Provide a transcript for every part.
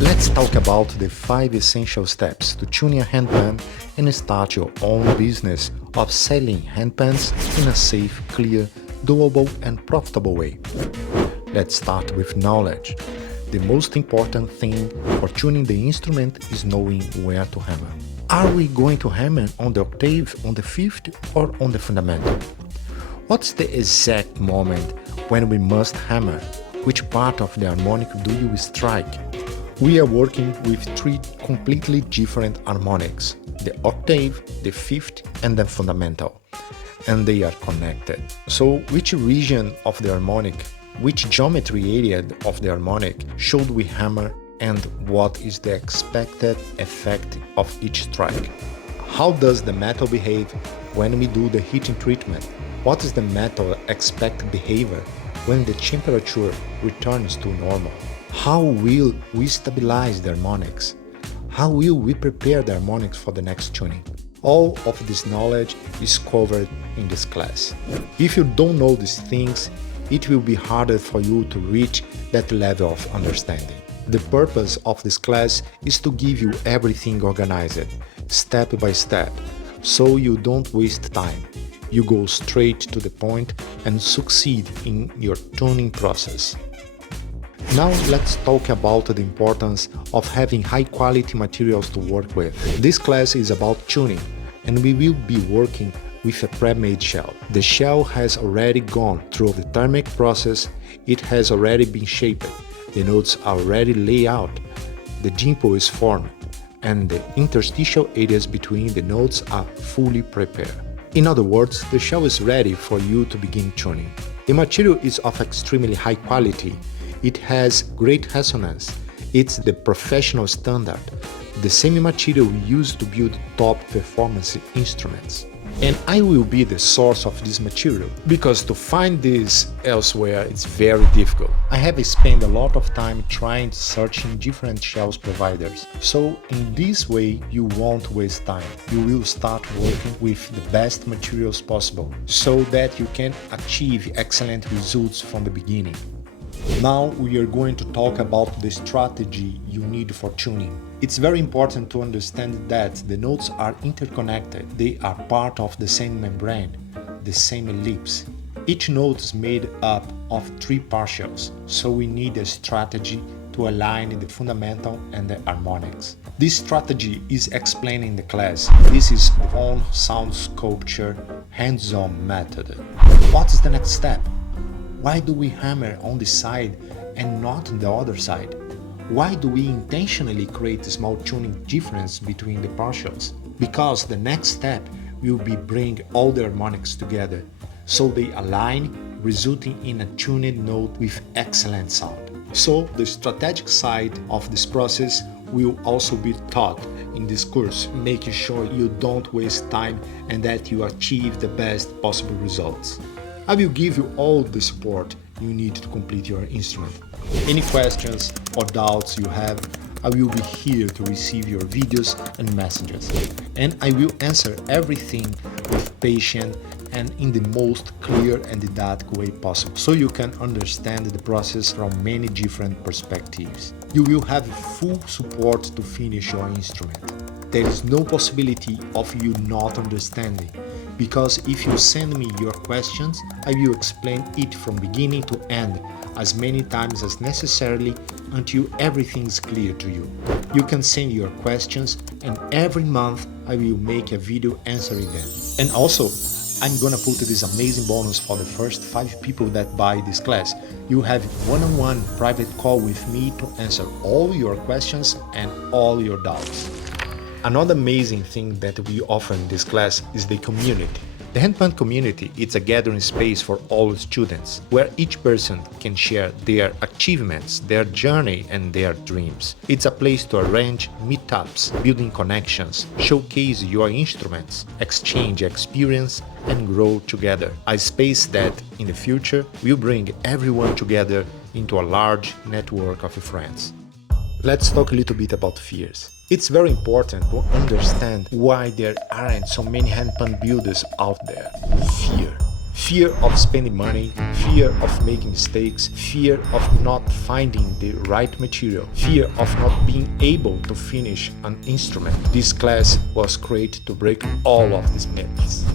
Let's talk about the 5 essential steps to tuning a handpan and start your own business of selling handpans in a safe, clear, doable and profitable way. Let's start with knowledge. The most important thing for tuning the instrument is knowing where to hammer. Are we going to hammer on the octave, on the fifth, or on the fundamental? What's the exact moment when we must hammer? Which part of the harmonic do you strike? We are working with 3 completely different harmonics, the octave, the fifth, and the fundamental, and they are connected. So which region of the harmonic, which geometry area of the harmonic should we hammer, and what is the expected effect of each strike? How does the metal behave when we do the heating treatment? What is the metal expected behavior when the temperature returns to normal? How will we stabilize the harmonics? How will we prepare the harmonics for the next tuning? All of this knowledge is covered in this class. If you don't know these things, it will be harder for you to reach that level of understanding. The purpose of this class is to give you everything organized, step by step, so you don't waste time. You go straight to the point and succeed in your tuning process. Now let's talk about the importance of having high-quality materials to work with. This class is about tuning, and we will be working with a pre-made shell. The shell has already gone through the thermic process, it has already been shaped, the notes are already laid out, the dimple is formed, and the interstitial areas between the notes are fully prepared. In other words, the shell is ready for you to begin tuning. The material is of extremely high quality. It has great resonance. It's the professional standard, the same material we use to build top performance instruments. And I will be the source of this material, because to find this elsewhere is very difficult. I have spent a lot of time trying to search in different shells providers. So in this way you won't waste time. You will start working with the best materials possible, so that you can achieve excellent results from the beginning. Now we are going to talk about the strategy you need for tuning. It's very important to understand that the notes are interconnected. They are part of the same membrane, the same ellipse. Each note is made up of 3 partials, so we need a strategy to align the fundamental and the harmonics. This strategy is explained in the class. This is the own sound sculpture, hands-on method. What's the next step? Why do we hammer on this side and not on the other side? Why do we intentionally create a small tuning difference between the partials? Because the next step will be bring all the harmonics together, so they align, resulting in a tuned note with excellent sound. So the strategic side of this process will also be taught in this course, making sure you don't waste time and that you achieve the best possible results. I will give you all the support you need to complete your instrument. Any questions or doubts you have, I will be here to receive your videos and messages. And I will answer everything with patience and in the most clear and didactic way possible, so you can understand the process from many different perspectives. You will have full support to finish your instrument. There is no possibility of you not understanding, because if you send me your questions, I will explain it from beginning to end as many times as necessarily until everything is clear to you. You can send your questions, and every month I will make a video answering them. And also, I'm gonna put this amazing bonus for the first 5 people that buy this class. You have one-on-one private call with me to answer all your questions and all your doubts. Another amazing thing that we offer in this class is the community. The Handpan community is a gathering space for all students, where each person can share their achievements, their journey and their dreams. It's a place to arrange meetups, building connections, showcase your instruments, exchange experience and grow together. A space that, in the future, will bring everyone together into a large network of friends. Let's talk a little bit about fears. It's very important to understand why there aren't so many handpan builders out there. Fear of spending money, fear of making mistakes, fear of not finding the right material, fear of not being able to finish an instrument. This class was created to break all of these myths.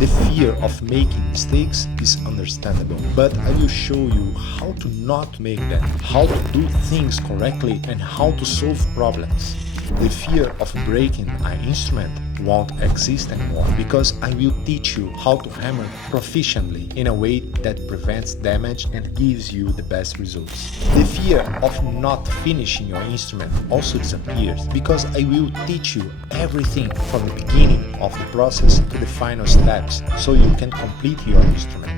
The fear of making mistakes is understandable, but I will show you how to not make them, how to do things correctly, and how to solve problems. The fear of breaking an instrument won't exist anymore because I will teach you how to hammer proficiently in a way that prevents damage and gives you the best results. The fear of not finishing your instrument also disappears because I will teach you everything from the beginning of the process to the final steps so you can complete your instrument.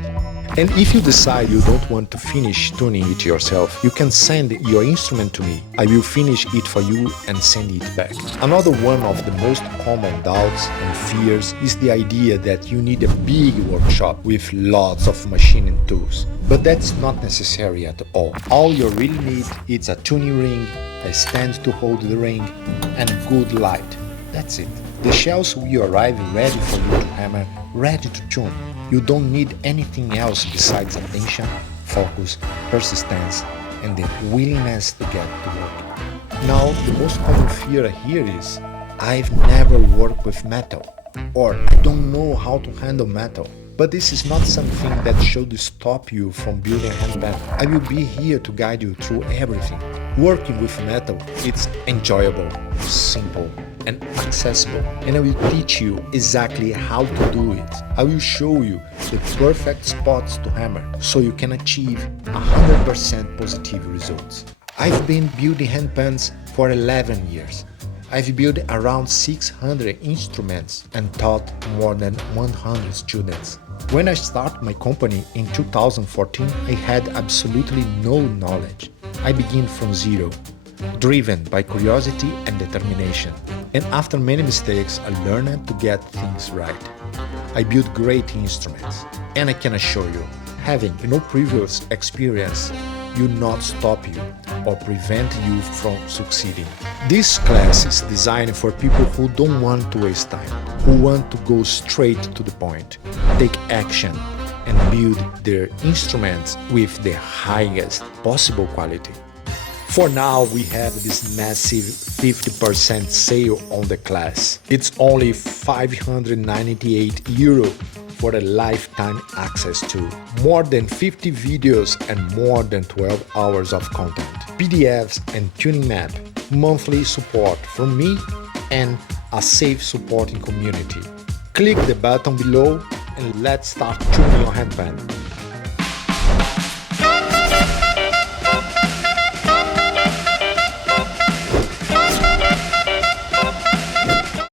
And if you decide you don't want to finish tuning it yourself, you can send your instrument to me. I will finish it for you and send it back. Another one of the most common doubts and fears is the idea that you need a big workshop with lots of machine and tools. But that's not necessary at all. All you really need is a tuning ring, a stand to hold the ring, and good light. That's it. The shells will arrive ready for you to hammer, ready to tune. You don't need anything else besides attention, focus, persistence, and the willingness to get to work. Now, the most common fear here is, I've never worked with metal, or I don't know how to handle metal. But this is not something that should stop you from building a handpan. I will be here to guide you through everything. Working with metal, it's enjoyable, simple, and accessible, and I will teach you exactly how to do it. I will show you the perfect spots to hammer so you can achieve 100% positive results. I've been building handpans for 11 years. I've built around 600 instruments and taught more than 100 students. When I started my company in 2014, I had absolutely no knowledge. I began from zero, driven by curiosity and determination. And after many mistakes, I learned to get things right. I built great instruments, and I can assure you, having no previous experience will not stop you or prevent you from succeeding. This class is designed for people who don't want to waste time, who want to go straight to the point, take action, and build their instruments with the highest possible quality. For now, we have this massive 50% sale on the class. It's only €598 for a lifetime access to more than 50 videos and more than 12 hours of content, PDFs and tuning map, monthly support from me, and a safe supporting community. Click the button below and let's start tuning your handpan.